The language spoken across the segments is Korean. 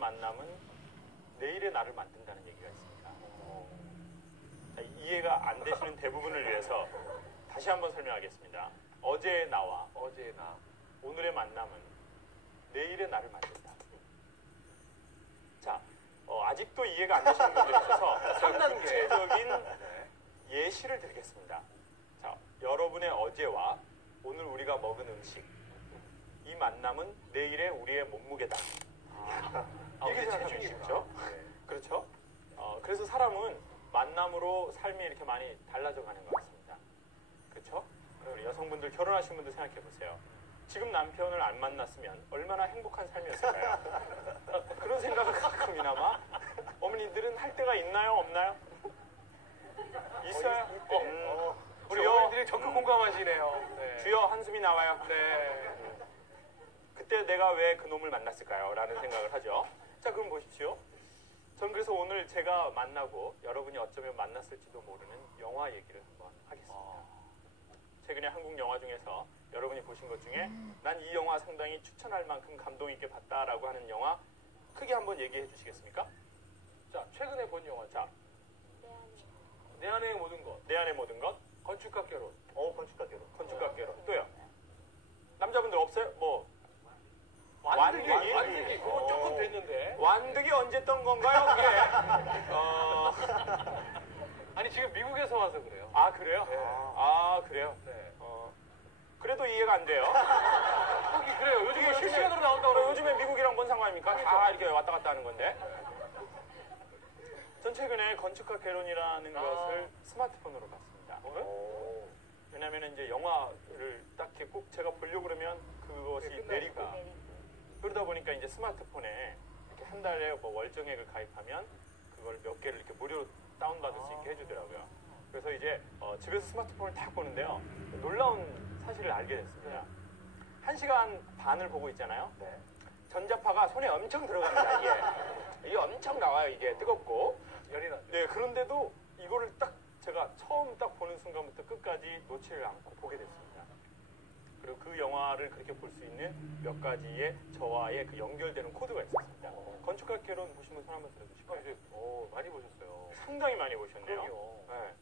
만남은 내일의 나를 만든다는 얘기가 있습니다. 자, 이해가 안 되시는 대부분을 위해서 다시 한번 설명하겠습니다. 어제의 나와 오늘의 만남은 내일의 나를 만든다. 자, 아직도 이해가 안 되시는 분들이 있어서 제가 구체적인 예시를 드리겠습니다. 자, 여러분의 어제와 오늘 우리가 먹은 음식, 이 만남은 내일의 우리의 몸무게다. 이렇게 생각하면 쉽죠? 그렇죠? 그래서 사람은 만남으로 삶이 이렇게 많이 달라져 가는 것 같습니다. 그렇죠? 우리 여성분들, 결혼하신 분들 생각해 보세요. 지금 남편을 안 만났으면 얼마나 행복한 삶이었을까요? 그런 생각을 가끔이나마 어머니들은 할 때가 있나요? 없나요? 있어요? 우리 어머니들이 적극 공감하시네요. 네. 주여 한숨이 나와요. 네. 그때 내가 왜 그놈을 만났을까요? 라는 생각을 하죠. 자, 그럼 보십시오. 전 그래서 오늘 제가 만나고 여러분이 어쩌면 만났을지도 모르는 영화 얘기를 한번 하겠습니다. 최근에 한국 영화 중에서 여러분이 보신 것 중에 난 이 영화 상당히 추천할 만큼 감동 있게 봤다라고 하는 영화 크게 한번 얘기해 주시겠습니까? 자, 최근에 본 영화. 자, 내 안의 모든 것. 내 안의 모든 것. 건축가 결혼. 건축가 결혼. 또요. 남자분들 없어요? 뭐 완득이. 그건 조금 됐는데. 완득이 언제 떤 건가요? 그게? 아니 지금 미국에서 와서 그래요. 아, 그래요? 네. 아, 그래요? 네. 그래도 이해가 안 돼요. 거기 그래요. 요즘에 실시간으로 나온다고 그래요. 요즘에 미국이랑 뭔 상관입니까? 다 이렇게 왔다 갔다 하는 건데. 전 최근에 건축가 결혼이라는 것을 스마트폰으로 봤습니다. 왜냐면 이제 영화를 딱 이렇게 꼭 제가 보려고 그러면 그것이 내리고. 그러다 보니까 이제 스마트폰에 이렇게 한 달에 뭐 월정액을 가입하면 그걸 몇 개를 이렇게 무료로 다운받을 수 있게 해주더라고요. 그래서 이제 집에서 스마트폰을 딱 보는데요. 놀라운 사실을 알게 됐습니다. 1시간 반을 보고 있잖아요. 전자파가 손에 엄청 들어갑니다. 이게 엄청 나와요. 이게 뜨겁고. 열이 나죠. 네, 그런데도 이거를 딱 제가 처음 딱 보는 순간부터 끝까지 놓지를 않고 보게 됐습니다. 그리고 그 영화를 그렇게 볼 수 있는 몇 가지의 저와의 그 연결되는 코드가 있었습니다. 건축가 결혼 보시면 손 한번 들어주실까요? 많이 보셨어요. 상당히 많이 보셨네요. 그럼요. 네.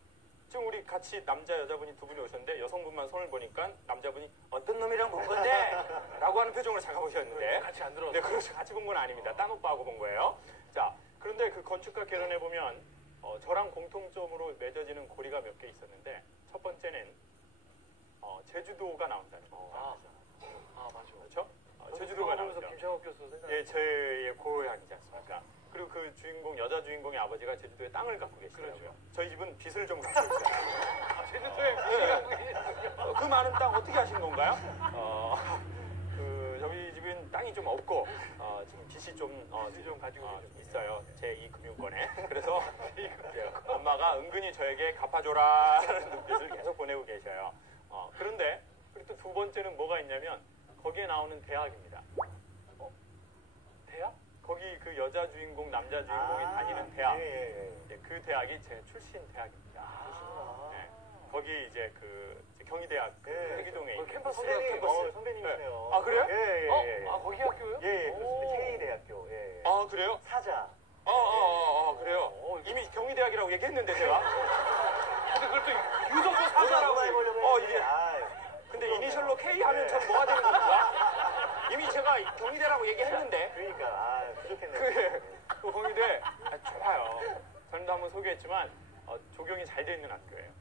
지금 우리 같이 남자 여자분이 두 분이 오셨는데 여성분만 손을 보니까 남자분이 어떤 놈이랑 본 건데? 라고 하는 표정으로 잠깐 보셨는데 같이 안 들어서. 네, 그렇죠. 같이 본 건 아닙니다. 딴 오빠하고 본 거예요. 자, 그런데 그 건축가 결혼해 보면 저랑 공통점으로 맺어지는 고리가 몇 개 있었는데 첫 번째는 제주도가 나온다는 거. 맞아. 그렇죠? 제주도가 나오죠. 김창욱 교수 생각. 예, 저의 고향이지 않습니까? 그리고 그 주인공, 여자 주인공의 아버지가 제주도에 땅을 갖고 계시더라고요. 그렇죠. 저희 집은 빚을 좀 갖고 있어요. 제주도에 빚을 갖고 계시군요. 그 많은 땅 어떻게 하신 건가요? 저희 집은 땅이 좀 없고 지금 빚이 좀 가지고 있어요. 제2금융권에. 그래서 엄마가 은근히 저에게 갚아줘라라는 눈빛을 계속 보내고 계셔요. 그런데 그리고 또 두 번째는 뭐가 있냐면 거기에 나오는 대학입니다. 대학? 거기 그 여자 주인공, 남자 주인공이 다니는 대학. 그 대학이 제 출신 대학입니다. 네. 거기 이제 그 경희대학 회기동에 있는 캠퍼스. 선배님이시네요. 아, 그래요? 거기 학교요? 그렇습니다. K대학교. 아, 그래요? 사자. 그래요. 이미 경희대학이라고 얘기했는데 제가. 근데 그걸 또 유독 또 사자라고 해보려고 이게. 근데 이니셜로 K 하면 전 뭐가 되는 겁니까? 이미 제가 경희대라고 얘기했는데. 그러니까 부족했네요. 그 경희대 좋아요. 전도 한번 소개했지만 조경이 잘 돼 있는 학교예요.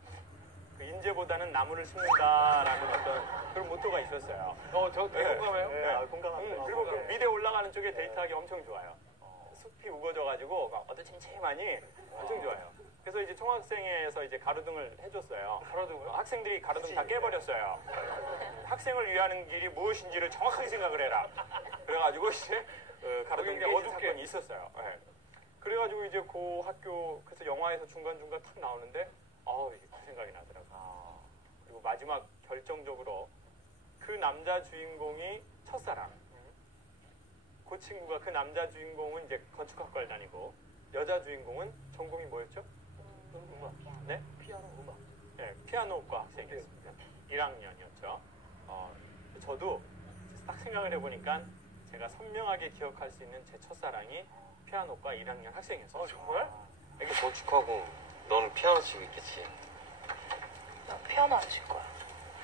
그 인재보다는 나무를 심는다라는 어떤 그런 모토가 있었어요. 저 되게 공감해요. 공감합니다. 그리고 그 미대 올라가는 쪽에 데이트하기 엄청 좋아요. 숲이 우거져가지고 막 어두침침하니 엄청 좋아요. 그래서 이제 총학생회에서 이제 가로등을 해줬어요. 가로등을? 학생들이 가로등 다 깨버렸어요. 학생을 위하는 길이 무엇인지를 정확하게 생각을 해라. 그래가지고 이제 가로등이 어둡게 사건이 있었어요. 네. 그래가지고 이제 그 학교 그래서 영화에서 중간중간 탁 나오는데 이게 그 생각이 나더라고요. 그리고 마지막 결정적으로 그 남자 주인공이 첫사랑. 그 친구가 그 남자 주인공은 이제 건축학과를 다니고 여자 주인공은 전공이 뭐였죠? 음악. 네? 피아노 음악. 네, 피아노과 학생이었습니다. 1학년이었죠. 저도 딱 생각을 해보니까 제가 선명하게 기억할 수 있는 제 첫사랑이 피아노과 1학년 학생이었어요. 정말? 이게 더 축하고 너는 피아노 치고 있겠지. 나 피아노 안 칠 거야.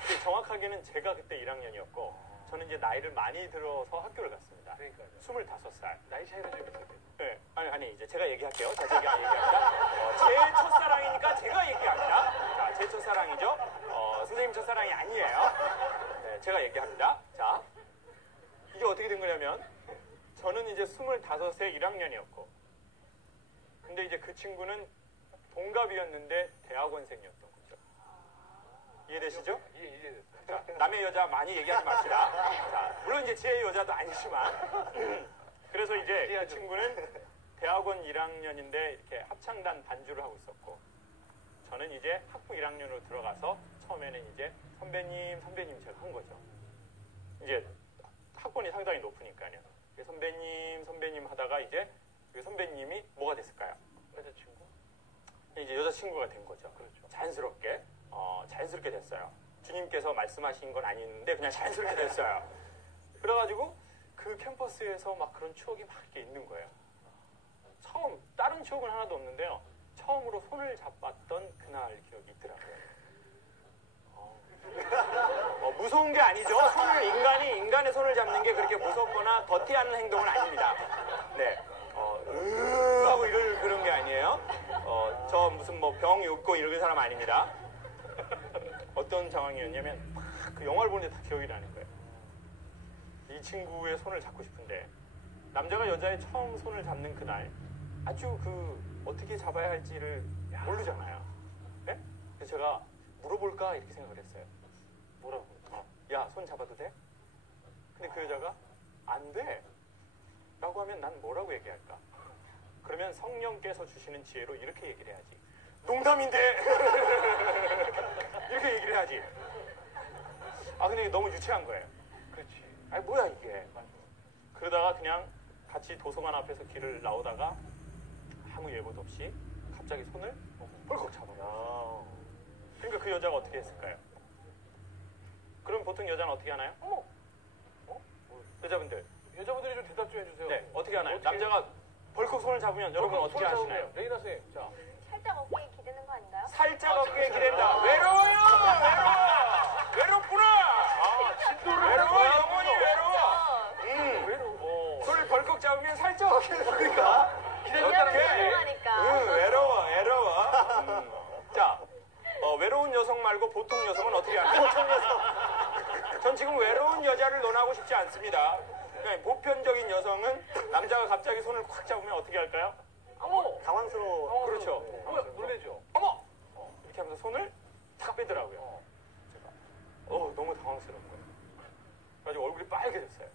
근데 정확하게는 제가 그때 1학년이었고 저는 이제 나이를 많이 들어서 학교를 갔습니다. 그러니까요. 25살. 나이 차이는 좀 있어요. 네, 아니 이제 제가 얘기할게요. 자, 제가 얘기합니다. 제 첫사랑이니까 제가 얘기합니다. 자, 제 첫사랑이죠. 선생님 첫사랑이 아니에요. 네, 제가 얘기합니다. 자, 이게 어떻게 된 거냐면 저는 이제 25세 1학년이었고 근데 이제 그 친구는 동갑이었는데 대학원생이었던 거죠. 이해되시죠? 이해됐어요. 자, 남의 여자 많이 얘기하지 맙시다. 자, 물론 이제 제 여자도 아니지만 그래서 이제 그 친구는 대학원 1학년인데 이렇게 합창단 반주를 하고 있었고 저는 이제 학부 1학년으로 들어가서 처음에는 이제 선배님 제가 한 거죠. 이제 학번이 상당히 높으니까요. 선배님 하다가 이제 그 선배님이 뭐가 됐을까요? 여자친구? 이제 여자친구가 된 거죠. 그렇죠. 자연스럽게 됐어요. 주님께서 말씀하신 건 아닌데 그냥 자연스럽게 됐어요. 그래가지고 그 캠퍼스에서 막 그런 추억이 막 이렇게 있는 거예요. 다른 추억은 하나도 없는데요. 처음으로 손을 잡았던 그날 기억이 있더라고요. 무서운 게 아니죠. 인간의 손을 잡는 게 그렇게 무섭거나 더티하는 행동은 아닙니다. 네. 하고 이럴 그런 게 아니에요. 저 무슨 뭐 병이 없고 이런 사람 아닙니다. 어떤 상황이었냐면 막 그 영화를 보는데 다 기억이 나는 거예요. 이 친구의 손을 잡고 싶은데 남자가 여자의 처음 손을 잡는 그날 아주 어떻게 잡아야 할지를 모르잖아요. 네? 그래서 제가 물어볼까 이렇게 생각을 했어요. 뭐라고? 야, 손 잡아도 돼? 근데 그 여자가 안 돼. 라고 하면 난 뭐라고 얘기할까? 그러면 성령께서 주시는 지혜로 이렇게 얘기를 해야지. 농담인데! 이렇게 얘기를 해야지. 근데 이게 너무 유치한 거예요. 그렇지. 아니, 뭐야, 이게. 그러다가 그냥 같이 도서관 앞에서 길을 나오다가 아무 예고도 없이 갑자기 손을 벌컥 잡아요. 그러니까 그 여자가 어떻게 했을까요? 그럼 보통 여자는 어떻게 하나요? 여자분들이 좀 대답 좀 해주세요. 네, 어떻게 하나요? 어떻게 남자가 벌컥 손을 잡으면 여러분 어떻게 손을 하시나요? 잡으면, 레이나 선생님, 자. 살짝 어깨에 기대는 거 아닌가요? 살짝 어깨에 기댄다. 외로워요! 외롭구나! 외로워, 영원히 외로워! 외로워. 손을 벌컥 잡으면 살짝 어깨를 그러니까 왜냐면 죄송하니까. 외로워. 자, 외로운 여성 말고 보통 여성은 어떻게 하나요? 보통 여성. 전 지금 외로운 여자를 논하고 싶지 않습니다. 그냥 보편적인 여성은 남자가 갑자기 손을 콱 잡으면 어떻게 할까요? 당황스러워. 그렇죠. 놀래죠. 어머! 이렇게 하면서 손을 탁 빼더라고요. 제가. 너무 당황스러운 거예요. 그래가지고 얼굴이 빨개졌어요.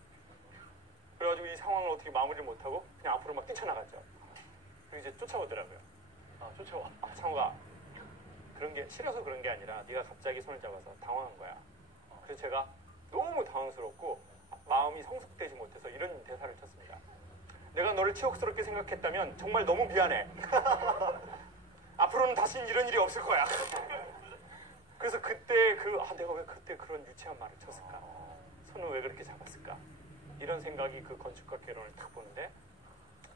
그래가지고 이 상황을 어떻게 마무리를 못하고 그냥 앞으로 막 뛰쳐나갔죠. 그리고 이제 쫓아오더라고요. 쫓아와. 상호가 그런 게 싫어서 그런 게 아니라 네가 갑자기 손을 잡아서 당황한 거야. 그래서 제가 너무 당황스럽고 마음이 성숙되지 못해서 이런 대사를 쳤습니다. 내가 너를 치욕스럽게 생각했다면 정말 너무 미안해. 앞으로는 다시 이런 일이 없을 거야. 그래서 그때 내가 왜 그때 그런 유치한 말을 쳤을까? 손을 왜 그렇게 잡았을까? 이런 생각이 그 건축가 개론을 딱 보는데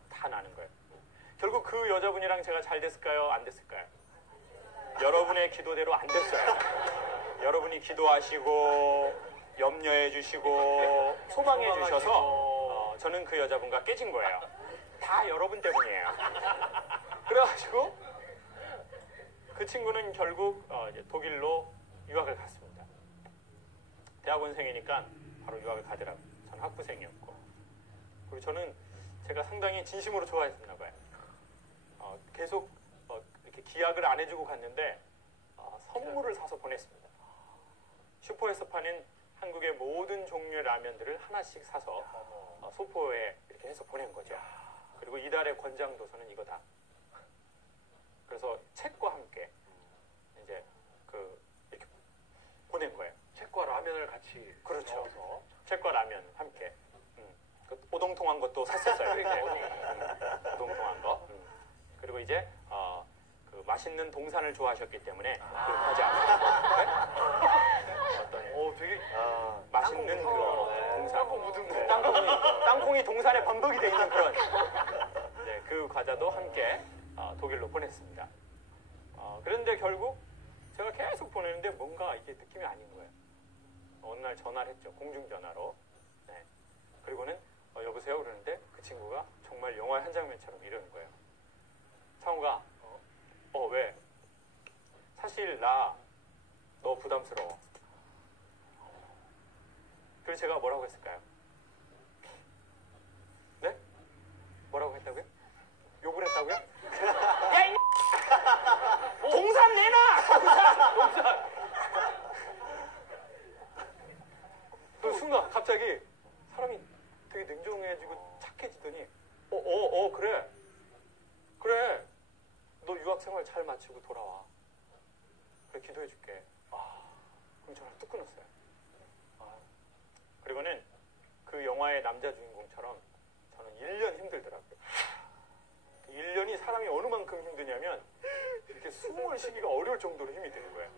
다 나는 거예요. 결국 그 여자분이랑 제가 잘 됐을까요? 안 됐을까요? 여러분의 기도대로 안 됐어요. 여러분이 기도하시고 염려해 주시고 소망해 주셔서 저는 그 여자분과 깨진 거예요. 다 여러분 때문이에요. 그래가지고 그 친구는 결국 이제 독일로 유학을 갔습니다. 대학원생이니까 바로 유학을 가더라고요. 저는 학부생이었고. 그리고 저는 제가 상당히 진심으로 좋아했었나 봐요. 계속 이렇게 기약을 안 해주고 갔는데 선물을 사서 보냈습니다. 슈퍼에서 파는 한국의 모든 종류의 라면들을 하나씩 사서 소포에 이렇게 해서 보낸 거죠. 그리고 이달의 권장 도서는 이거다. 그래서 책과 함께 이제 이렇게 보낸 거예요. 책과 라면을 같이. 그렇죠. 넣어서. 책과 라면 함께. 그 오동통한 것도 샀었어요. 이제. 오동통한 거. 그리고 이제 그 맛있는 동산을 좋아하셨기 때문에 그 과자. 어떤 되게 맛있는 그 동산. 땅콩 묻은 거. 땅콩이 동산에 범벅이 돼 있는 그런 네, 그 과자도 함께 독일로 보냈습니다. 그런데 결국 제가 계속 보내는데 뭔가 이게 느낌이 아닌 거예요. 어느 날 전화를 했죠. 공중전화로. 네. 그리고는 여보세요 그러는데 그 친구가 정말 영화의 한 장면처럼 이러는 거예요. 창호가 왜? 사실 나 너 부담스러워. 그래서 제가 뭐라고 했을까요? 네? 뭐라고 했다고요? 욕을 했다고요? 야, 이 동산 내놔! 동산! 그 순간 갑자기 사람이 되게 냉정해지고 착해지더니 그래. 그래. 너 유학생활 잘 마치고 돌아와. 그래, 기도해줄게. 그럼 전화를 뚝 끊었어요. 그리고는 그 영화의 남자 주인공처럼 저는 1년 힘들더라고요. 1년이 사람이 어느 만큼 힘드냐면 이렇게 숨을 쉬기가 어려울 정도로 힘이 드는 거예요.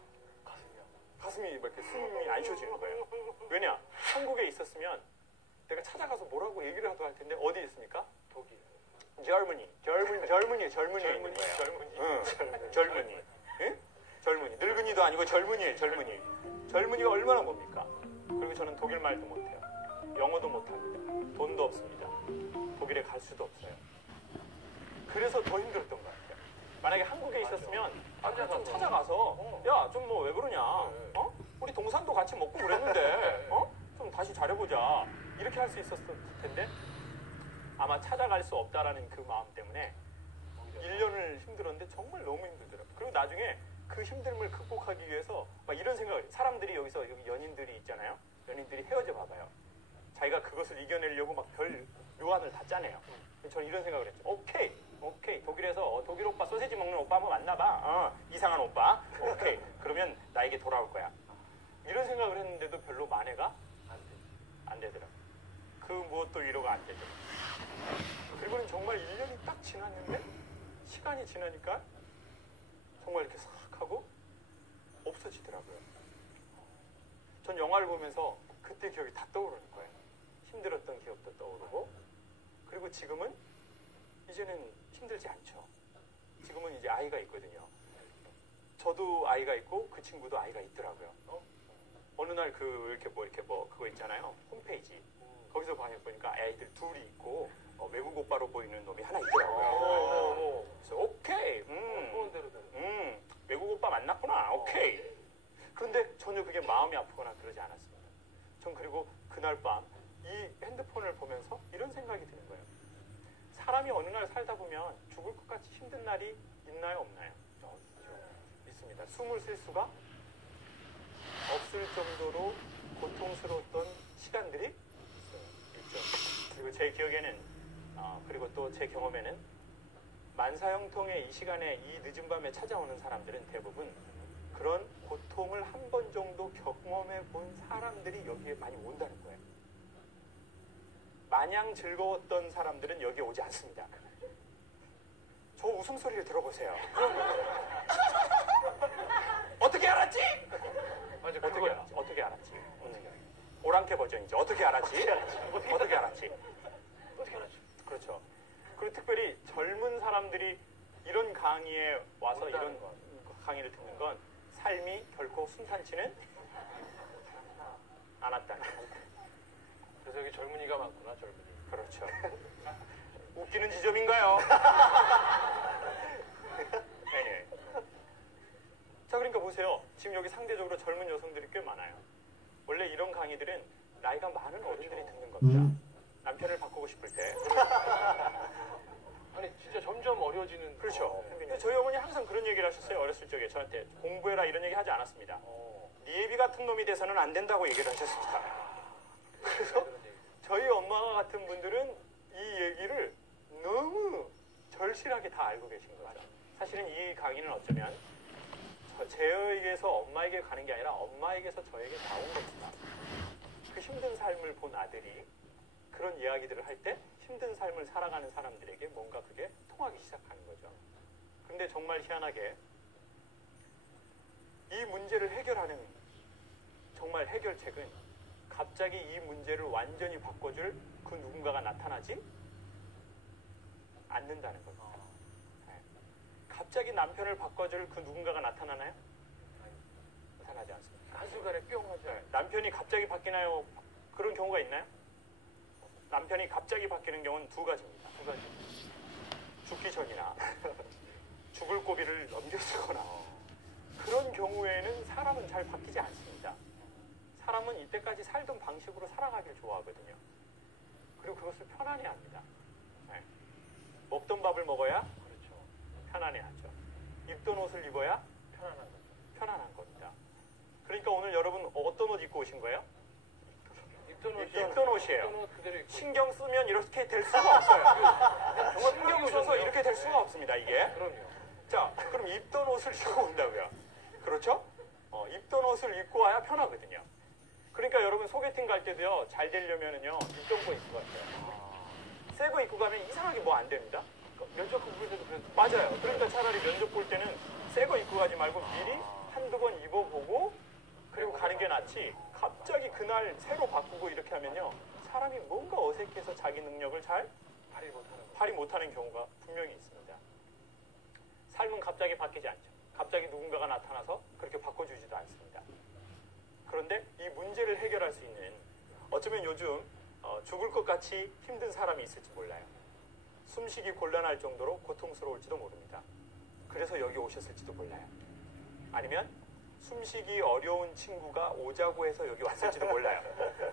가슴이 막 이렇게 숨이 안 쉬어지는 거예요. 왜냐? 한국에 있었으면 내가 찾아가서 뭐라고 얘기를 하도 할 텐데 어디 있습니까? 독일. 젊은이. 응? 젊은이. 늙은이도 아니고 젊은이에요, 젊은이. 젊은이가 얼마나 뭡니까? 그리고 저는 독일 말도 못해요. 영어도 못합니다. 돈도 없습니다. 독일에 갈 수도 없어요. 그래서 더 힘들었던 것 같아요. 만약에 한국에 있었으면 그냥 좀 찾아가서 야, 좀 뭐 왜 그러냐? 우리 동산도 같이 먹고 그랬는데 좀 다시 잘해보자. 이렇게 할 수 있었을 텐데 아마 찾아갈 수 없다라는 그 마음 때문에 1년을 힘들었는데 정말 너무 힘들더라고요. 그리고 나중에 그 힘듦을 극복하기 위해서 막 이런 생각을 사람들이 여기 연인들이 있잖아요. 연인들이 헤어져 봐봐요. 자기가 그것을 이겨내려고 막 별 묘안을 다 짜내요. 저는 이런 생각을 했죠. 오케이. 독일에서 독일 오빠 소세지 먹는 오빠 한번 만나봐. 이상한 오빠. 오케이. 그러면 나에게 돌아올 거야. 이런 생각을 했는데도 별로 만회가 안 되더라고요. 그 무엇도 위로가 안 되죠. 그리고는 정말 1년이 딱 지났는데 시간이 지나니까 정말 이렇게 싹 하고 없어지더라고요. 전 영화를 보면서 그때 기억이 다 떠오르는 거예요. 힘들었던 기억도 떠오르고 그리고 지금은 이제는 힘들지 않죠. 지금은 이제 아이가 있거든요. 저도 아이가 있고 그 친구도 아이가 있더라고요. 어느 날 이렇게 그거 있잖아요. 홈페이지. 거기서 보니까 아이들 둘이 있고 외국 오빠로 보이는 놈이 하나 있더라고요. 그래서 오케이. 외국 오빠 만났구나. 오케이. 그런데 전혀 그게 마음이 아프거나 그러지 않았습니다. 전 그리고 그날 밤 이 핸드폰을 보면서 이런 생각이 드는 거예요. 사람이 어느 날 살다 보면 죽을 것 같이 힘든 날이 있나요, 없나요? 있습니다. 숨을 쉴 수가 없을 정도로 고통스러웠던 시간들이 있죠. 그리고 제 기억에는 그리고 또 제 경험에는 만사형통의 이 시간에 이 늦은 밤에 찾아오는 사람들은 대부분 그런 고통을 한 번 정도 경험해 본 사람들이 여기에 많이 온다는 거예요. 마냥 즐거웠던 사람들은 여기에 오지 않습니다. 저 웃음소리를 들어보세요. 어떻게 알았지? 맞아, 어떻게 알았지? 오랑캐 버전이죠. 어떻게 알았지? 어떻게 알았지? 그렇죠. 그리고 특별히 젊은 사람들이 이런 강의에 와서 이런 강의를 듣는 건 삶이 결코 순탄치는 않았다는. 그래서 여기 젊은이가 많구나, 젊은이. 그렇죠. 웃기는 지점인가요? 네. 자, 그러니까 보세요. 지금 여기 상대적으로 젊은 여성들이 꽤 많아요. 원래 이런 강의들은 나이가 많은 어른들이 듣는 겁니다. 남편을 바꾸고 싶을 때. 아니, 진짜 점점 어려지는. 그렇죠. 근데 저희 어머니 항상 그런 얘기를 하셨어요. 어렸을 적에 저한테 공부해라 이런 얘기 하지 않았습니다. 네 애비 같은 놈이 돼서는 안 된다고 얘기를 하셨습니다. 그래서 저희 엄마와 같은 분들은 이 얘기를 너무 절실하게 다 알고 계신 거죠. 사실은 이 강의는 어쩌면 제에게서 엄마에게 가는 게 아니라 엄마에게서 저에게 나온 겁니다. 그 힘든 삶을 본 아들이 그런 이야기들을 할 때 힘든 삶을 살아가는 사람들에게 뭔가 그게 통하기 시작하는 거죠. 근데 정말 희한하게 이 문제를 해결하는 정말 해결책은 갑자기 이 문제를 완전히 바꿔줄 그 누군가가 나타나지 않는다는 겁니다. 네. 갑자기 남편을 바꿔줄 그 누군가가 나타나나요? 나타나지 않습니다. 한순간에 뿅 하죠. 네. 남편이 갑자기 바뀌나요? 그런 경우가 있나요? 남편이 갑자기 바뀌는 경우는 두 가지입니다. 두 가지. 죽기 전이나 죽을 고비를 넘겨서거나 그런 경우에는 사람은 잘 바뀌지 않습니다. 사람은 이때까지 살던 방식으로 살아가길 좋아하거든요. 그리고 그것을 편안해합니다. 네. 먹던 밥을 먹어야 그렇죠. 편안해하죠. 입던 옷을 입어야 편안한 거죠. 편안한 겁니다. 그러니까 오늘 여러분 어떤 옷 입고 오신 거예요? 입던 옷이에요. 입던 옷 그대로 입고. 신경 쓰면 이렇게 될 수가 없어요. 신경 써서 이렇게 될 수가 없습니다. 이게. 그럼요. 자, 그럼 입던 옷을 입고 온다고요. 그렇죠? 입던 옷을 입고 와야 편하거든요. 그러니까 여러분 소개팅 갈 때도요, 잘 되려면은요, 입던 거 입고 가세요. 새 거 입고 가면 이상하게 뭐 안 됩니다. 면접 볼 때도 그래서 맞아요. 그러니까 차라리 면접 볼 때는 새 거 입고 가지 말고 미리 한두 번 입어보고 그리고 가는 게 낫지. 갑자기 그날 새로 바꾸고 이렇게 하면요, 사람이 뭔가 어색해서 자기 능력을 잘 발휘 못하는 경우가 분명히 있습니다. 삶은 갑자기 바뀌지 않죠. 갑자기 누군가가 나타나서 그렇게 바꿔주지도 않습니다. 그런데 이 문제를 해결할 수 있는, 어쩌면 요즘 죽을 것 같이 힘든 사람이 있을지 몰라요. 숨쉬기 곤란할 정도로 고통스러울지도 모릅니다. 그래서 여기 오셨을지도 몰라요. 아니면 숨쉬기 어려운 친구가 오자고 해서 여기 왔을지도 몰라요.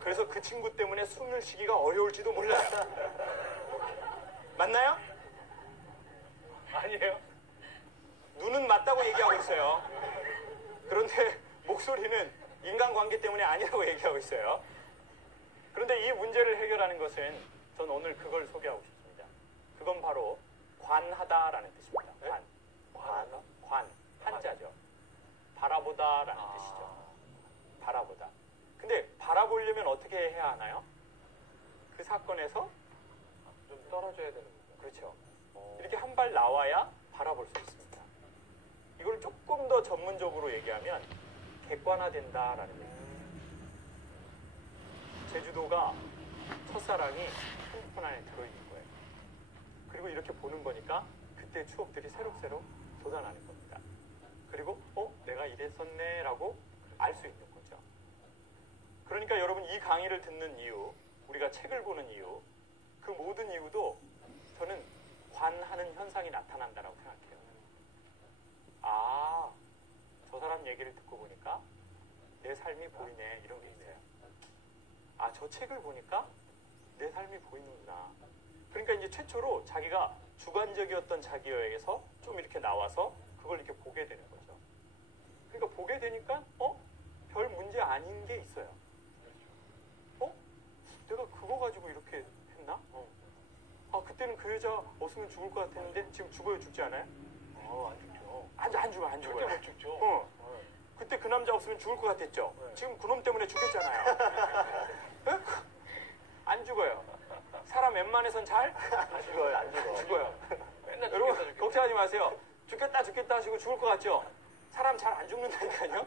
그래서 그 친구 때문에 숨을 쉬기가 어려울지도 몰라요. 맞나요? 아니에요? 눈은 맞다고 얘기하고 있어요. 그런데 목소리는 인간관계 때문에 아니라고 얘기하고 있어요. 그런데 이 문제를 해결하는 것은 전 오늘 그걸 소개하고 싶습니다. 그건 바로 관하다라는 뜻입니다. 관. 한자죠. 바라보다라는 뜻이죠. 바라보다. 근데 바라보려면 어떻게 해야 하나요? 그 사건에서 좀 떨어져야 되는 거죠. 그렇죠. 이렇게 한 발 나와야 바라볼 수 있습니다. 이걸 조금 더 전문적으로 얘기하면 객관화된다라는 얘기입니다. 제주도가 첫사랑이 핸드폰 안에 들어있는 거예요. 그리고 이렇게 보는 거니까 그때 추억들이 새록새록 돋아나는 겁니다. 그리고 내가 이랬었네 라고 알 수 있는 거죠. 그러니까 여러분 이 강의를 듣는 이유, 우리가 책을 보는 이유, 그 모든 이유도 저는 관하는 현상이 나타난다라고 생각해요. 아, 저 사람 얘기를 듣고 보니까 내 삶이 보이네, 이런 게 있어요. 아, 저 책을 보니까 내 삶이 보이는구나. 그러니까 이제 최초로 자기가 주관적이었던 자기 여행에서 좀 이렇게 나와서 그걸 이렇게 보게 되는 거죠. 그러니까 보게 되니까 별 문제 아닌 게 있어요. 내가 그거 가지고 이렇게 했나? 아, 그때는 그 여자 없으면 죽을 것 같았는데 지금 죽어요, 죽지 않아요? 안 죽죠. 안 죽어요. 절대 못 죽죠. 그때 그 남자 없으면 죽을 것 같았죠? 네. 지금 그놈 때문에 죽겠잖아요. 안 죽어요. 사람 웬만해선 잘? 안 죽어요, 안 죽어. 죽어요. 맨날 여러분, 죽겠다. 걱정하지 마세요. 죽겠다 하시고 죽을 것 같죠? 사람 잘 안 죽는다니까요?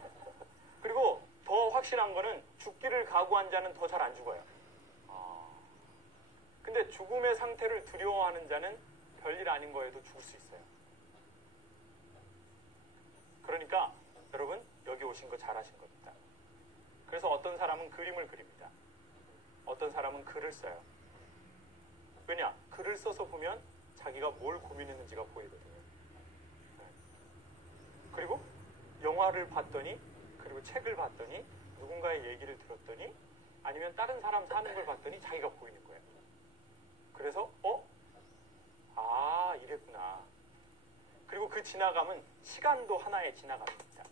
그리고 더 확실한 거는 죽기를 각오한 자는 더 잘 안 죽어요. 근데 죽음의 상태를 두려워하는 자는 별일 아닌 거에도 죽을 수 있어요. 그러니까 여러분, 여기 오신 거 잘하신 겁니다. 그래서 어떤 사람은 그림을 그립니다. 어떤 사람은 글을 써요. 왜냐? 글을 써서 보면 자기가 뭘 고민했는지가 보이거든요. 그리고 영화를 봤더니, 그리고 책을 봤더니, 누군가의 얘기를 들었더니, 아니면 다른 사람 사는 걸 봤더니 자기가 보이는 거예요. 그래서 이랬구나. 그리고 그 지나감은 시간도 하나의 지나감입니다.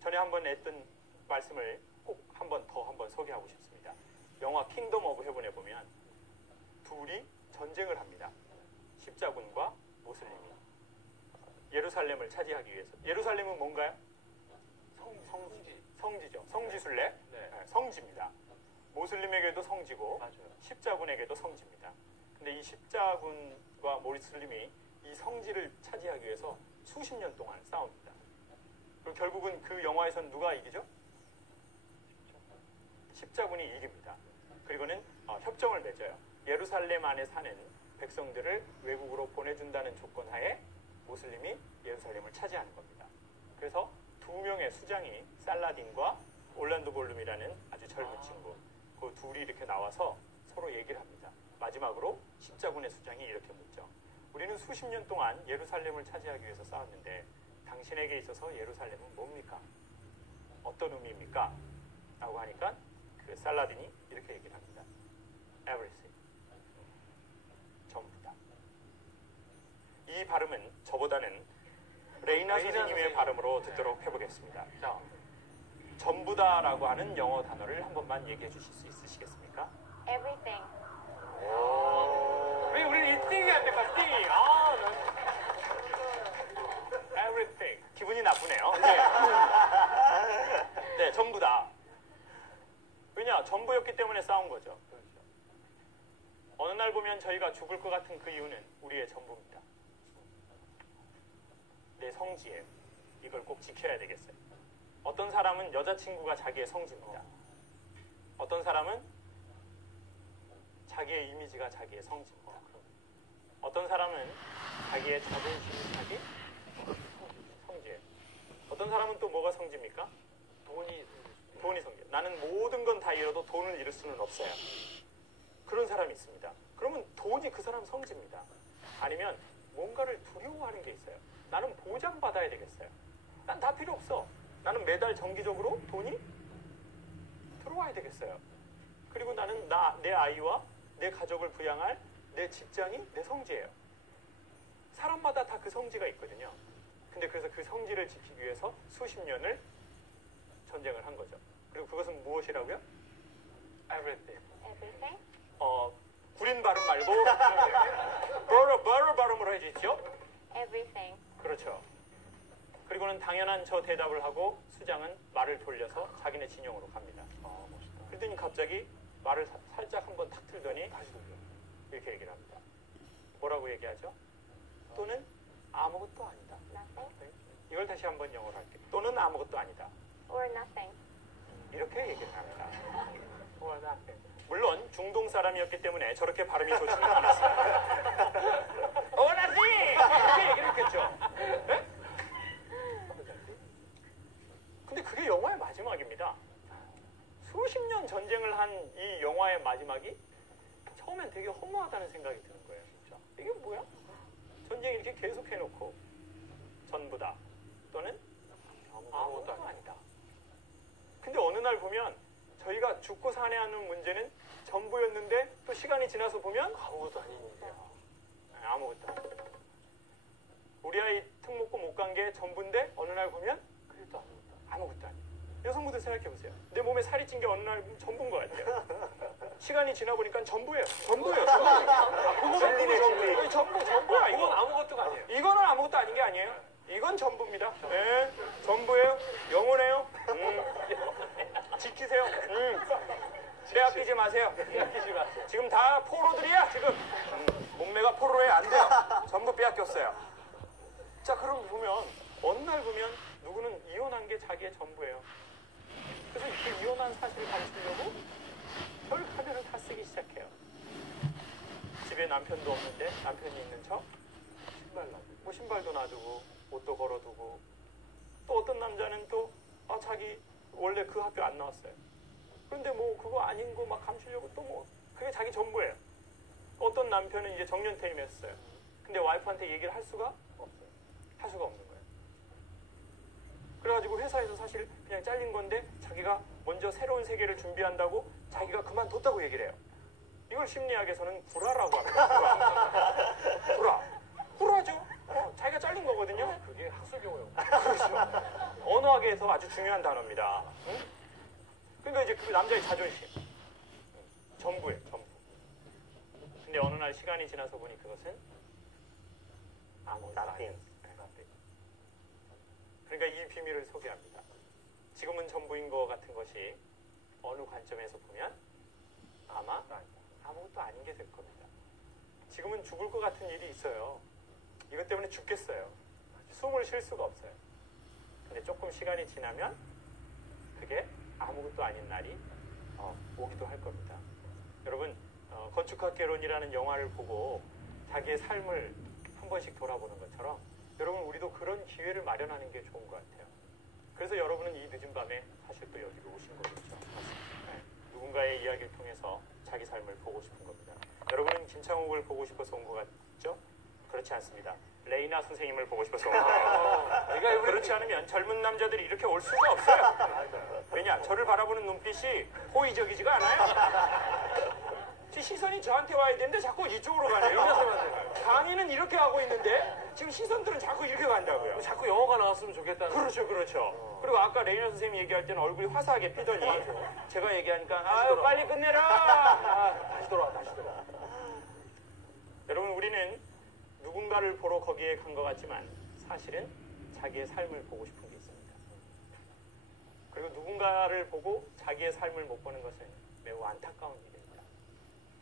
전에 한번 했던 말씀을 꼭 한번 소개하고 싶습니다. 영화 킹덤 오브 헤븐에 보면 둘이 전쟁을 합니다. 십자군과 모슬림이. 예루살렘을 차지하기 위해서. 예루살렘은 뭔가요? 성지죠. 성지순례. 네. 성지입니다. 모슬림에게도 성지고 맞아요. 십자군에게도 성지입니다. 근데 이 십자군과 모슬림이 이 성지를 차지하기 위해서 수십 년 동안 싸웁니다. 그리고 결국은 그 영화에선 누가 이기죠? 십자군이 이깁니다. 그리고는 협정을 맺어요. 예루살렘 안에 사는 백성들을 외국으로 보내준다는 조건 하에 모슬림이 예루살렘을 차지하는 겁니다. 그래서 두 명의 수장이 살라딘과 올란도 볼룸이라는 아주 젊은 친구, 그 둘이 이렇게 나와서 서로 얘기를 합니다. 마지막으로 십자군의 수장이 이렇게 묻죠. 우리는 수십 년 동안 예루살렘을 차지하기 위해서 싸웠는데 당신에게 있어서 예루살렘은 뭡니까? 어떤 의미입니까? 라고 하니까 그 살라딘이 이렇게 얘기를 합니다. Everything. 전부다. 이 발음은 저보다는 레이나 선생님의 발음으로 듣도록 해보겠습니다. 자, 전부다라고 하는 영어 단어를 한 번만 얘기해 주실 수 있으시겠습니까? Everything. 왜 우리는 이 띵이 안 될까? 띵이. Everything. 기분이 나쁘네요. 네. 네, 전부다. 왜냐? 전부였기 때문에 싸운 거죠. 어느 날 보면 저희가 죽을 것 같은 그 이유는 우리의 전부입니다. 내 성지예요. 이걸 꼭 지켜야 되겠어요. 어떤 사람은 여자친구가 자기의 성지입니다. 어떤 사람은 자기의 이미지가 자기의 성지입니다. 어떤 사람은 자기의 자존심이 자기 성지예요. 어떤 사람은 또 뭐가 성지입니까? 돈이 성지. 나는 모든 건 다 잃어도 돈을 잃을 수는 없어요. 그런 사람이 있습니다. 그러면 돈이 그 사람 성지입니다. 아니면 뭔가를 두려워하는 게 있어요. 나는 보장받아야 되겠어요. 난 다 필요 없어. 나는 매달 정기적으로 돈이 들어와야 되겠어요. 그리고 나는 내 아이와 내 가족을 부양할 내 직장이 내 성지예요. 사람마다 다 그 성지가 있거든요. 근데 그래서 그 성지를 지키기 위해서 수십 년을 전쟁을 한 거죠. 그리고 그것은 무엇이라고요? Everything. Everything. 구린 발음 말고 버러 발음으로 해주십시오. Everything. 그렇죠. 그리고는 당연한 저 대답을 하고 수장은 말을 돌려서 자기네 진영으로 갑니다. 멋있다. 그러더니 갑자기 말을 살짝 한번 탁 틀더니 이렇게 얘기를 합니다. 뭐라고 얘기하죠? 또는 아무것도 아니다. Nothing. 이걸 다시 한번 영어로 할게요. 또는 아무것도 아니다. Or nothing. 이렇게 얘기를 합니다. 물론 중동 사람이었기 때문에 저렇게 발음이 좋지는 않았어요. 오나지! 이렇게 얘기를 했겠죠. 네? 근데 그게 영화의 마지막입니다. 수십 년 전쟁을 한 이 영화의 마지막이 처음엔 되게 허무하다는 생각이 드는 거예요. 진짜. 이게 뭐야? 전쟁 이렇게 계속 해놓고 전부다. 또는 아무것도 아니다. 근데 어느 날 보면 저희가 죽고 사냐는 문제는 전부였는데 또 시간이 지나서 보면 아무것도 아닌 일이야. 아무것도 아니다. 우리 아이 특목고 못 간 게 전부인데 어느 날 보면 그래도 아무것도 아니다. 여성분들 생각해보세요. 내 몸에 살이 찐 게 어느 날 전부인 것 같아요. 시간이 지나 보니까 전부예요. 전부야. 전부야. 이건 아무것도가 아니에요. 이거는 아무것도 아닌 게 아니에요. 이건 전부입니다. 네, 전부예요. 영원해요. 지키세요. 빼앗기지 마세요. 지금 다 포로들이야. 지금 목매가 포로에 안 돼요. 전부 빼앗겼어요. 자, 그럼 보면 어느 날 보면 누구는 이혼한 게 자기의 전부예요. 그래서 그 이혼한 사실을 감추려고 별 카드를 다 쓰기 시작해요. 집에 남편도 없는데 남편이 있는 척 신발도 놔두고 옷도 걸어두고 또 어떤 남자는 또 자기 원래 그 학교 안 나왔어요. 그런데 뭐 그거 아닌 거 막 감추려고 또 뭐 그게 자기 전부예요. 어떤 남편은 이제 정년퇴임했어요. 근데 와이프한테 얘기를 할 수가 없어요. 할 수가 없는 거예요. 그래가지고 회사에서 사실 그냥 잘린 건데 자기가 먼저 새로운 세계를 준비한다고 자기가 그만뒀다고 얘기를 해요. 이걸 심리학에서는 불화라고 합니다. 불화죠. 자기가 잘린 거거든요. 그게 학술 용어예요. 그렇죠. 언어학에서 아주 중요한 단어입니다. 응? 그러니까 이제 그 남자의 자존심. 전부예요, 전부. 근데 어느 날 시간이 지나서 보니 그것은 아무것도 아니에요. 그러니까 이 비밀을 소개합니다. 지금은 전부인 것 같은 것이 어느 관점에서 보면 아마 아무것도 아닌 게 될 겁니다. 지금은 죽을 것 같은 일이 있어요. 이것 때문에 죽겠어요. 숨을 쉴 수가 없어요. 근데 조금 시간이 지나면 그게 아무것도 아닌 날이 오기도 할 겁니다. 여러분, 건축학개론이라는 영화를 보고 자기의 삶을 한 번씩 돌아보는 것처럼 여러분 우리도 그런 기회를 마련하는 게 좋은 것 같아요. 그래서 여러분은 이 늦은 밤에 사실 또 여기로 오신 거겠죠. 네. 누군가의 이야기를 통해서 자기 삶을 보고 싶은 겁니다. 여러분은 김창옥을 보고 싶어서 온 것 같죠? 그렇지 않습니다. 레이나 선생님을 보고 싶어서 온 거예요. 그렇지 않으면 젊은 남자들이 이렇게 올 수가 없어요. 왜냐? 저를 바라보는 눈빛이 호의적이지가 않아요. 제 시선이 저한테 와야 되는데 자꾸 이쪽으로 가네요. 강의는 이렇게 하고 있는데 지금 시선들은 자꾸 이렇게 간다고요. 자꾸 영어가 나왔으면 좋겠다는. 그렇죠, 그렇죠. 그리고 아까 레이나 선생님이 얘기할 때는 얼굴이 화사하게 피더니 제가 얘기하니까 아유 빨리 끝내라. 다시 돌아와, 다시 돌아와. 여러분 우리는 누군가를 보러 거기에 간 것 같지만 사실은 자기의 삶을 보고 싶은 게 있습니다. 그리고 누군가를 보고 자기의 삶을 못 보는 것은 매우 안타까운 일입니다.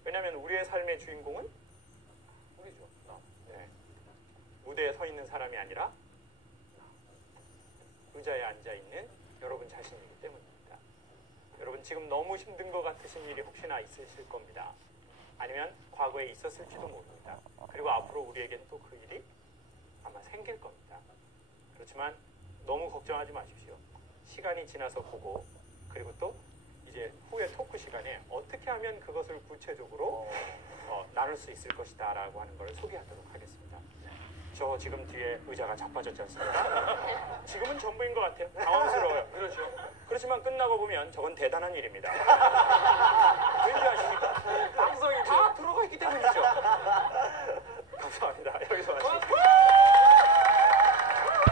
왜냐하면 우리의 삶의 주인공은 우리죠. 네, 무대에 서 있는 사람이 아니라 의자에 앉아있는 여러분 자신이기 때문입니다. 여러분 지금 너무 힘든 것 같으신 일이 혹시나 있으실 겁니다. 아니면 과거에 있었을지도 모릅니다. 그리고 앞으로 우리에겐 또 그 일이 아마 생길 겁니다. 그렇지만 너무 걱정하지 마십시오. 시간이 지나서 보고 그리고 또 이제 후에 토크 시간에 어떻게 하면 그것을 구체적으로 나눌 수 있을 것이다 라고 하는 걸 소개하도록 하겠습니다. 저 지금 뒤에 의자가 자빠졌지 않습니까? 지금은 전부인 것 같아요. 당황스러워요. 그렇죠. 그렇지만 끝나고 보면 저건 대단한 일입니다. 왠지 아십니까? 방송이 다 들어가 있기 때문이죠. 감사합니다.